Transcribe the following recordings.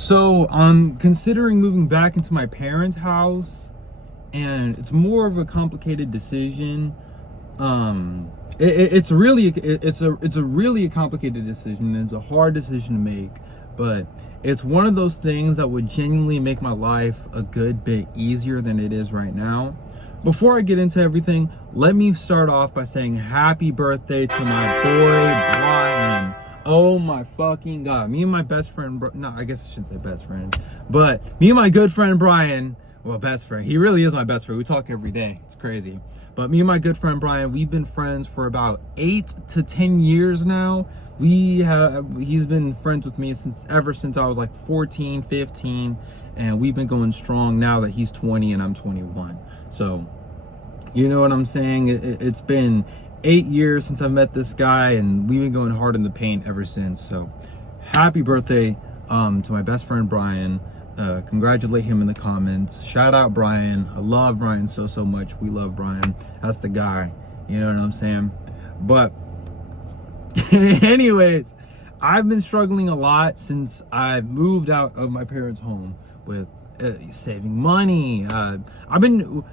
So I'm considering moving back into my parents' house, and it's more of a complicated decision. It's really it's a really a complicated decision. It's a hard decision to make, but it's one of those things that would genuinely make my life a good bit easier than it is right now. Before I get into everything, let me start off by saying happy birthday to my boy Brian. Oh my fucking god. Me and my best friend, no, I guess I shouldn't say best friend, but me and my good friend Brian, well, best friend, he really is my best friend. We talk every day. It's crazy. But me and my good friend Brian, we've been friends for about 8 to 10 years now. He's been friends with me ever since I was like 14, 15, and we've been going strong now that he's 20 and I'm 21. So, you know what I'm saying? It's been 8 years since I met this guy, and we've been going hard in the paint ever since. So, happy birthday to my best friend Brian. Congratulate him in the comments. Shout out Brian. I love Brian so much. We love Brian. That's the guy. You know what I'm saying? But anyways, I've been struggling a lot since I moved out of my parents' home with saving money. When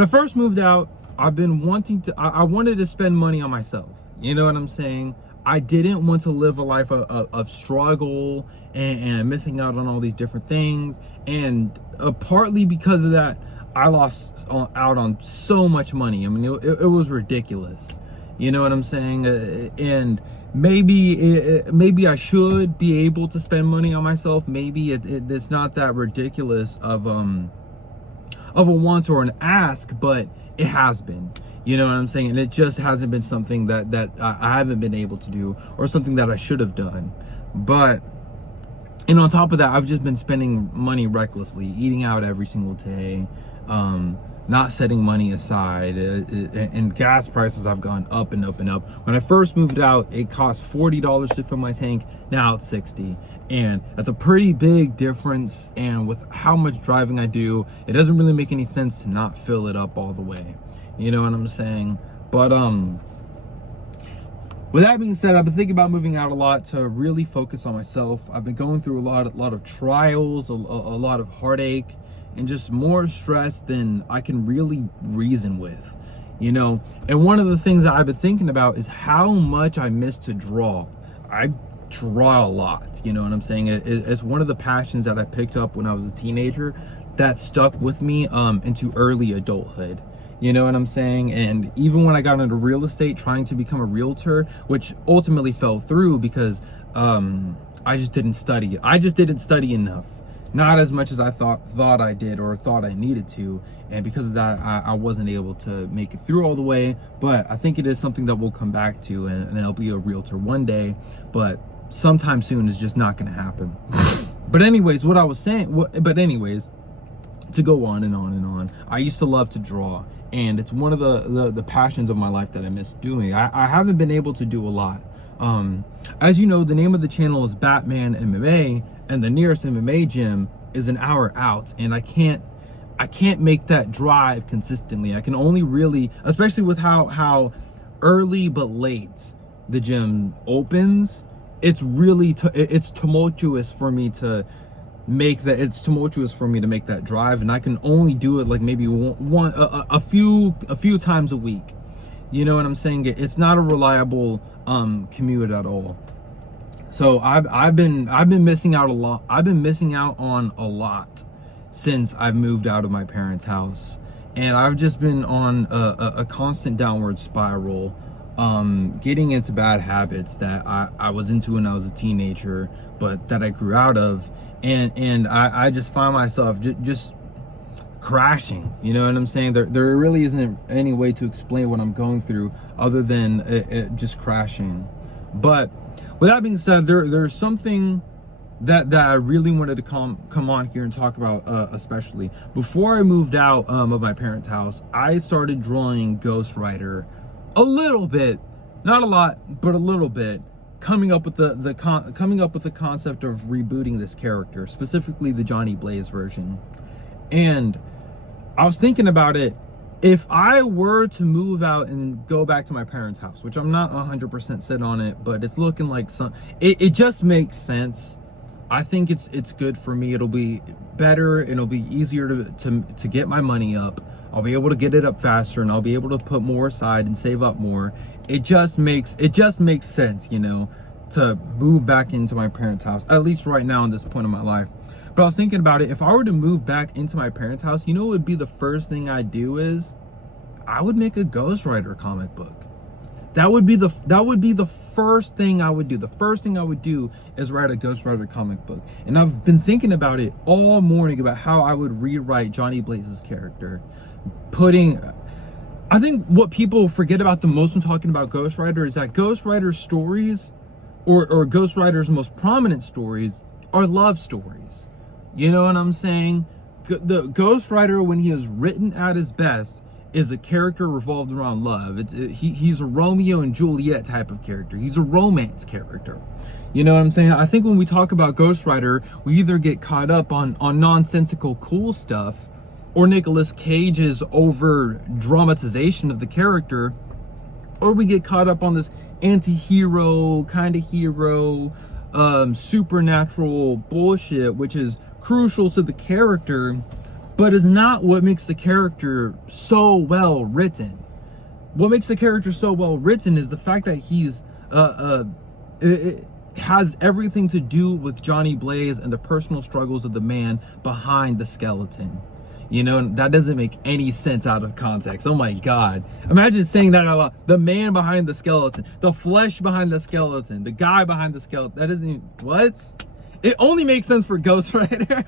I first moved out, I've been wanting to, I wanted to spend money on myself. You know what I'm saying? I didn't want to live a life of struggle and missing out on all these different things. And partly because of that, I lost out on so much money. I mean, it was ridiculous. You know what I'm saying? And maybe I should be able to spend money on myself. Maybe it's not that ridiculous of a want or an ask, but it has been. You know what I'm saying? And it just hasn't been something that I haven't been able to do, or something that I should have done. But, and on top of that, I've just been spending money recklessly, eating out every single day, not setting money aside, and gas prices have gone up and up and up. When I first moved out, it cost $40 to fill my tank. Now it's $60. And that's a pretty big difference. And with how much driving I do, it doesn't really make any sense to not fill it up all the way. You know what I'm saying? But with that being said, I've been thinking about moving out a lot to really focus on myself. I've been going through a lot of trials, a lot of heartache, and just more stress than I can really reason with, you know? And one of the things that I've been thinking about is how much I miss to draw. I draw a lot, you know what I'm saying? It's one of the passions that I picked up when I was a teenager that stuck with me into early adulthood. You know what I'm saying? And even when I got into real estate, trying to become a realtor, which ultimately fell through because I just didn't study. I just didn't study enough. Not as much as I thought I did or thought I needed to. And because of that, I wasn't able to make it through all the way. But I think it is something that we'll come back to, and I'll be a realtor one day. But sometime soon is just not going to happen. But anyways, what I was saying, to go on and on and on, I used to love to draw. And it's one of the passions of my life that I miss doing. I haven't been able to do a lot. As you know, the name of the channel is Batman MMA, and the nearest MMA gym is an hour out, and I can't make that drive consistently. I can only really, especially with how early but late the gym opens, it's really it's tumultuous for me to make that drive, and I can only do it like maybe a few times a week. You know what I'm saying? It's not a reliable commute at all. So I've been missing out a lot. I've been missing out on a lot since I've moved out of my parents' house, and I've just been on a constant downward spiral, getting into bad habits that I was into when I was a teenager, but that I grew out of. And I just find myself just crashing. You know what I'm saying? There really isn't any way to explain what I'm going through other than it just crashing. But with that being said, there's something that I really wanted to come on here and talk about, especially. Before I moved out of my parents' house, I started drawing Ghost Rider a little bit. Not a lot, but a little bit. Coming up with the concept of rebooting this character, specifically the Johnny Blaze version. And I was thinking about it. If I were to move out and go back to my parents' house, which I'm not 100% set on it, but it's looking like it just makes sense I think it's good for me. It'll be better, it'll be easier to get my money up. I'll be able to get it up faster, and I'll be able to put more aside and save up more. It just makes sense, you know, to move back into my parents' house, at least right now in this point in my life. But I was thinking about it, if I were to move back into my parents' house, you know what would be the first thing I'd do is I would make a Ghost Rider comic book. That would be the first thing I would do. The first thing I would do is write a Ghost Rider comic book. And I've been thinking about it all morning about how I would rewrite Johnny Blaze's character. I think what people forget about the most when talking about Ghost Rider is that Ghost Rider's stories, or Ghost Rider's most prominent stories, are love stories. You know what I'm saying? The Ghost Rider, when he is written at his best, is a character revolved around love. He's a Romeo and Juliet type of character. He's a romance character. You know what I'm saying? I think when we talk about Ghost Rider, we either get caught up on nonsensical cool stuff, or Nicolas Cage's over dramatization of the character, or we get caught up on this anti-hero kind of hero, supernatural bullshit, which is crucial to the character, but is not what makes the character so well written. What makes the character so well written is the fact that it has everything to do with Johnny Blaze and the personal struggles of the man behind the skeleton. You know, that doesn't make any sense out of context. Oh my God. Imagine saying that out loud. The man behind the skeleton, the flesh behind the skeleton, the guy behind the skeleton. That doesn't even, what? It only makes sense for Ghost Rider.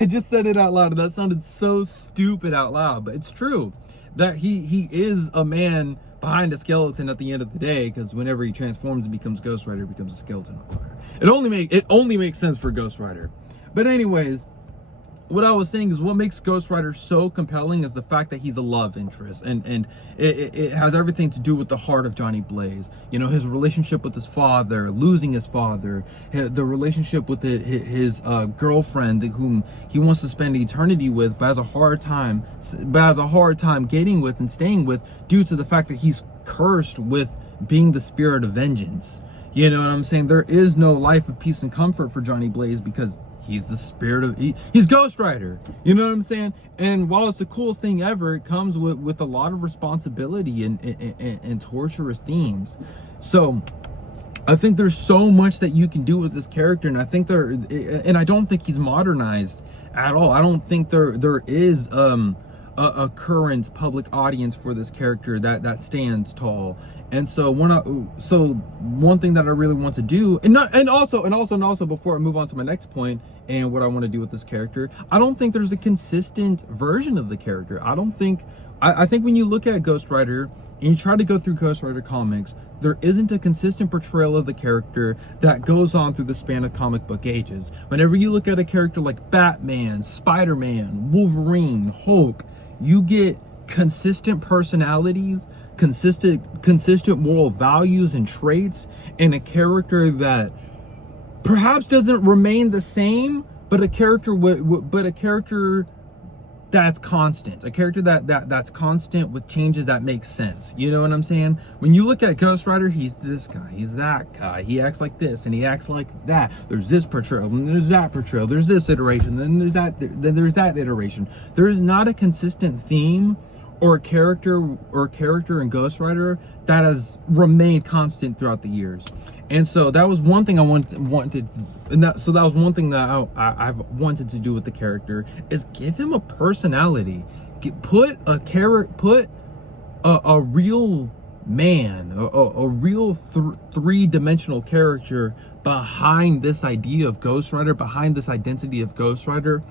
I just said it out loud. That sounded so stupid out loud, but it's true that he is a man behind a skeleton at the end of the day, because whenever he transforms and becomes Ghost Rider, he becomes a skeleton on fire. It only makes sense for Ghost Rider. But anyways, what I was saying is what makes Ghost Rider so compelling is the fact that he's a love interest, and it has everything to do with the heart of Johnny Blaze. You know, his relationship with his father, losing his father, the relationship with his girlfriend whom he wants to spend eternity with, but has a hard time getting with and staying with due to the fact that he's cursed with being the spirit of vengeance. You know what I'm saying? There is no life of peace and comfort for Johnny Blaze because he's the spirit of, he's Ghost Rider. You know what I'm saying? And while it's the coolest thing ever, it comes with a lot of responsibility and torturous themes. So I think there's so much that you can do with this character, and I don't think he's modernized at all. I don't think there is a current public audience for this character that stands tall. And so one thing that I really want to do, and also before I move on to my next point and what I want to do with this character, I don't think there's a consistent version of the character. I think when you look at Ghost Rider and you try to go through Ghost Rider comics, there isn't a consistent portrayal of the character that goes on through the span of comic book ages. Whenever you look at a character like Batman, Spider-Man, Wolverine, Hulk, you get consistent personalities, consistent moral values and traits, and a character that perhaps doesn't remain the same, but a character that's constant, a character that's constant with changes that make sense. You know what I'm saying? When you look at Ghost Rider, he's this guy, he's that guy, he acts like this and he acts like that. There's this portrayal and there's that portrayal, there's this iteration, then there's that iteration. There is not a consistent theme or character in Ghost Rider that has remained constant throughout the years. And so that was one thing I wanted, and that was one thing that I've wanted to do with the character, is give him a personality. Put a real man, a real three-dimensional character behind this idea of Ghost Rider, behind this identity of Ghost Rider,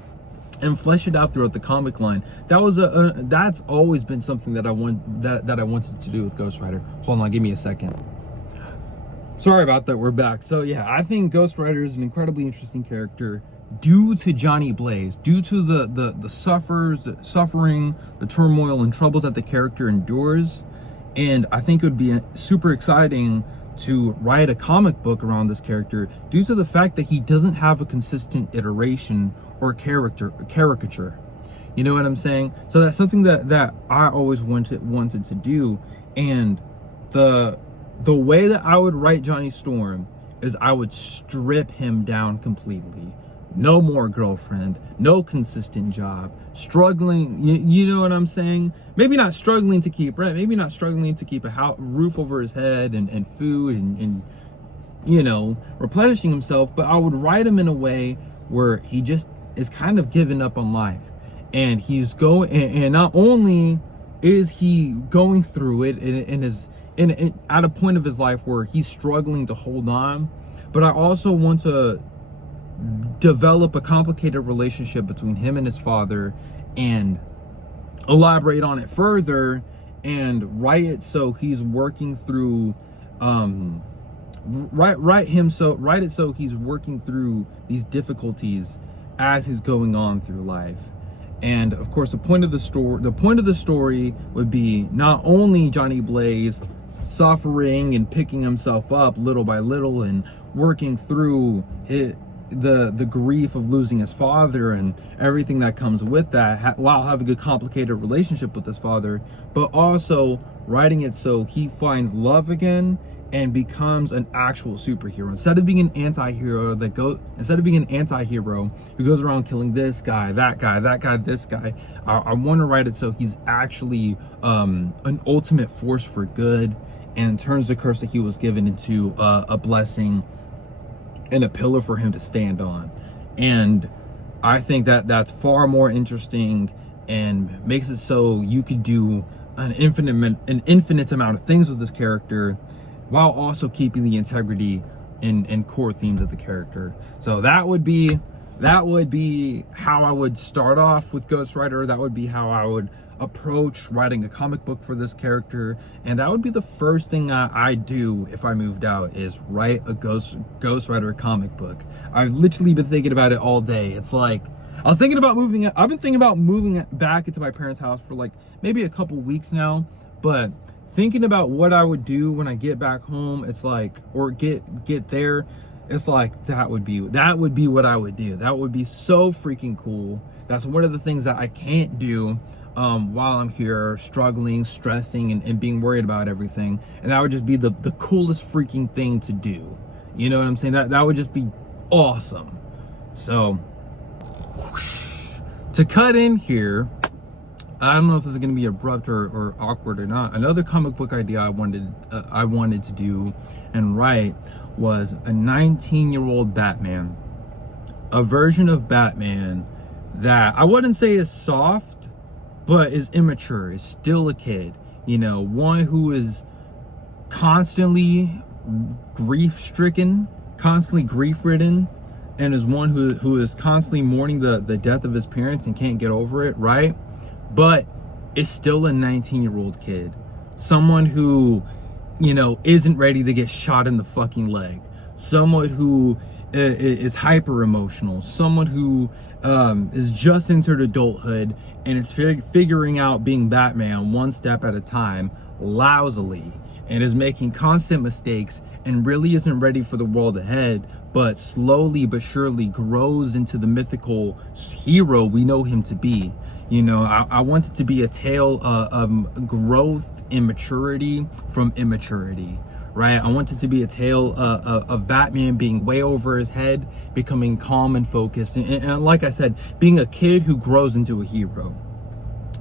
and flesh it out throughout the comic line. That's always been something that I wanted to do with Ghost Rider. Hold on, give me a second. Sorry about that, we're back. So yeah, I think Ghost Rider is an incredibly interesting character due to Johnny Blaze, due to the suffering, the turmoil and troubles that the character endures. And I think it would be super exciting to write a comic book around this character due to the fact that he doesn't have a consistent iteration or caricature. You know what I'm saying? So that's something that I always wanted to do. And the way that I would write Johnny Storm is I would strip him down completely. No more girlfriend, no consistent job, struggling, you know what I'm saying? Maybe not struggling to keep rent, maybe not struggling to keep a roof over his head and food and you know, replenishing himself, but I would write him in a way where he just is kind of giving up on life. And he's going, and not only is he going through it and is at a point of his life where he's struggling to hold on, but I also want to develop a complicated relationship between him and his father and elaborate on it further and write it so he's working through write it so he's working through these difficulties as he's going on through life. And of course, the point of the story would be not only Johnny Blaze suffering and picking himself up little by little and working through the grief of losing his father and everything that comes with that, while having a complicated relationship with his father, but also writing it so he finds love again and becomes an actual superhero instead of being an anti-hero who goes around killing this guy, that guy, this guy. I want to write it so he's actually an ultimate force for good and turns the curse that he was given into a blessing and a pillar for him to stand on. And I think that that's far more interesting and makes it so you could do an infinite amount of things with this character while also keeping the integrity and core themes of the character. So that would be how I would start off with Ghost Rider. That would be how I would approach writing a comic book for this character, and that would be the first thing I do if I moved out, is write a Ghost Rider comic book. I've literally been thinking about it all day. It's like I've been thinking about moving back into my parents' house for like maybe a couple weeks now, but thinking about what I would do when I get back home, it's like, or get there, it's like that would be what I would do. That would be so freaking cool. That's one of the things that I can't do while I'm here struggling, stressing, and being worried about everything. And that would just be the coolest freaking thing to do. You know what I'm saying? That would just be awesome. So to cut in here, I don't know if this is going to be abrupt or awkward or not. Another comic book idea I wanted to do and write was a 19-year-old Batman. A version of Batman that I wouldn't say is soft, but is immature, is still a kid. You know, one who is constantly grief-stricken, constantly grief-ridden, and is one who is constantly mourning the death of his parents and can't get over it, right? But is still a 19-year-old kid. Someone who, you know, isn't ready to get shot in the fucking leg. Someone who is hyper emotional. Someone who is just entered adulthood and is figuring out being Batman one step at a time, lousily, and is making constant mistakes and really isn't ready for the world ahead, but slowly but surely grows into the mythical hero we know him to be. You know, I want it to be a tale of growth and maturity from immaturity, right? I want it to be a tale of Batman being way over his head, becoming calm and focused. And like I said, being a kid who grows into a hero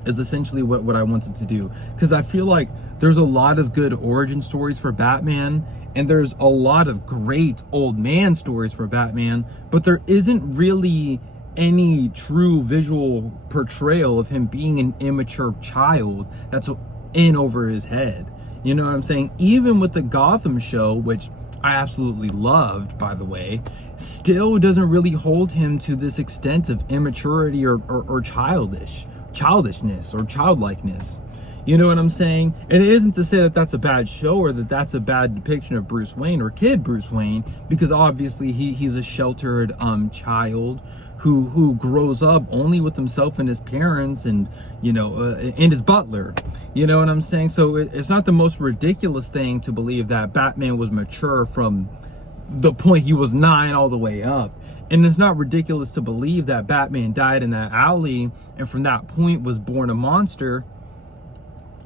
is essentially what I wanted to do. Because I feel like there's a lot of good origin stories for Batman, and there's a lot of great old man stories for Batman, but there isn't really any true visual portrayal of him being an immature child that's in over his head. You know what I'm saying? Even with the Gotham show, which I absolutely loved, by the way, still doesn't really hold him to this extent of immaturity or childishness or childlikeness. You know what I'm saying? And it isn't to say that that's a bad show or that that's a bad depiction of Bruce Wayne or kid Bruce Wayne, because obviously he's a sheltered child who grows up only with himself and his parents and, you know, and his butler. You know what I'm saying? So it's not the most ridiculous thing to believe that Batman was mature from the point he was 9 all the way up. And it's not ridiculous to believe that Batman died in that alley and from that point was born a monster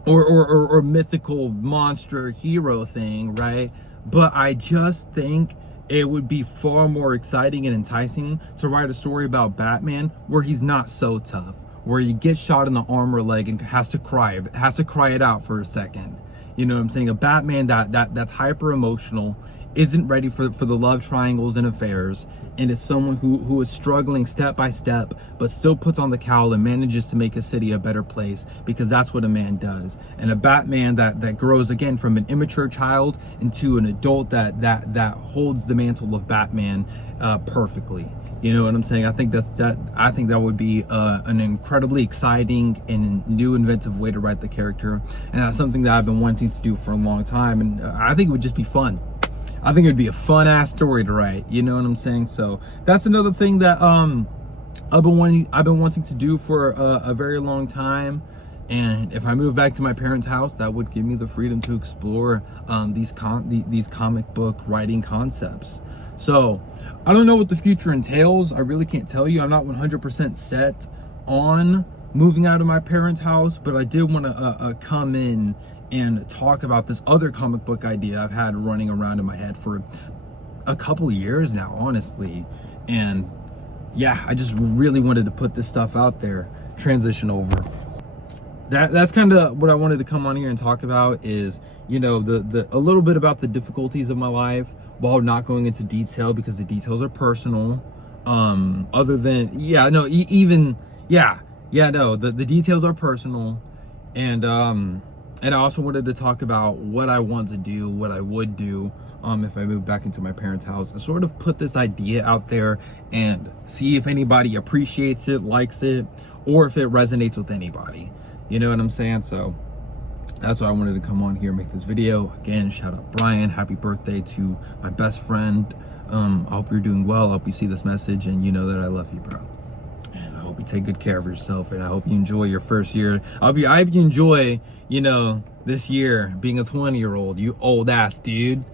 or mythical monster hero thing, right? But I just think it would be far more exciting and enticing to write a story about Batman where he's not so tough, where he gets shot in the arm or leg and has to cry it out for a second. You know what I'm saying? A Batman that's hyper emotional, isn't ready for the love triangles and affairs, and is someone who is struggling step by step, but still puts on the cowl and manages to make a city a better place, because that's what a man does. And a Batman that grows again from an immature child into an adult that holds the mantle of Batman perfectly. You know what I'm saying? I think that would be an incredibly exciting and new inventive way to write the character, and that's something that I've been wanting to do for a long time, and I think it would just be fun. I think it'd be a fun ass story to write. You know what I'm saying? So that's another thing that I've been wanting to do for a very long time. And if I move back to my parents' house, that would give me the freedom to explore these comic book writing concepts. So I don't know what the future entails. I really can't tell you. I'm not 100% set on moving out of my parents' house, but I did want to come in and talk about this other comic book idea I've had running around in my head for a couple years now, honestly. And yeah, I just really wanted to put this stuff out there. Transition over. That's kind of what I wanted to come on here and talk about, is, you know, the a little bit about the difficulties of my life, while not going into detail because the details are personal. Other than the details are personal. And I also wanted to talk about what I want to do, what I would do if I moved back into my parents' house, and sort of put this idea out there and see if anybody appreciates it, likes it, or if it resonates with anybody. You know what I'm saying? So that's why I wanted to come on here and make this video. Again, shout out Brian. Happy birthday to my best friend. I hope you're doing well. I hope you see this message and you know that I love you, bro. And I hope you take good care of yourself, and I hope you enjoy your first year. I hope you enjoy, you know, this year being a 20-year-old, you old ass dude.